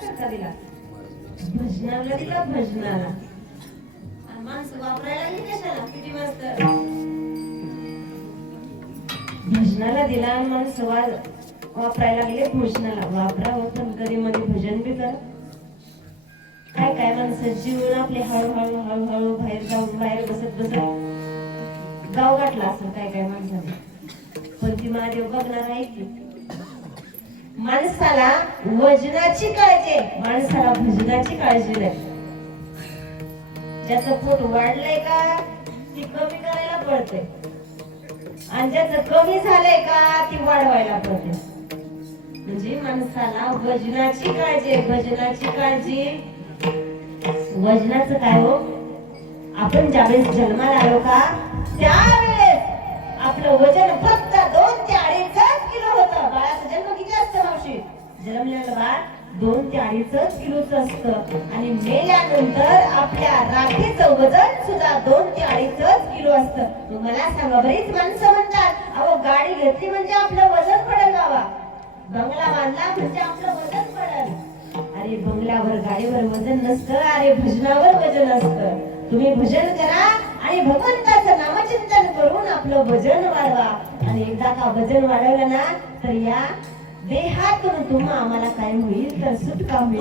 करता दिला? भजनाला दिला, भजनाला. माणसं वापरायला लागली कशाला? किती मस्त भजनाला दिला आणि माणसं वापरायला लागले भोजनाला. वापरावं पण कधी मध्ये भजन बी कर. काय काय माणसं जीवन आपले हळूहळू हळूहळू बाहेर जाऊन बाहेर बसत बसत गाव गाठला असं काय काय माणसाने. पण ती महादेव बघणार आहे की माणसाला वजनाची काळजी, माणसाला भजनाची काळजी नाही. ज्याचं पोट वाढलंय का ती कमी करायला पडते आणि ज्याचं कमी झालंय का ती वाढवायला पडते. म्हणजे माणसाला वजनाची काळजी, भजनाची काळजी. वजनाचं काय हो? आपण ज्यावेळेस जन्माला आलो का त्यावेळेस आपलं वजन फक्त 2 ते 2.5 किलो होतं. बाळाचा जन्म किती असतं मावशी? जन्मलेलं बाळ 2 ते 2.5 किलोच असतं आणि मेल्यानंतर आपल्या राखेचं वजन सुद्धा 2 ते 2.5 किलो असतं. मला सांगा, बरीच माणसं म्हणतात अहो गाडी घेतली म्हणजे आपलं वजन पडेल बाबा, बंगला बांधला म्हणजे आपलं वजन पडेल. अरे बंगल्यावर गाडीवर वजन नसतं, अरे भजनावर वजन असतं. तुम्ही भजन करा आणि भगवंताचं नामचिंतन करून आपलं वजन वाढवा. आणि एकदा का वजन वाढवलं ना तर या देहातून तुम्हा आम्हाला काय होईल तर सुटका होईल.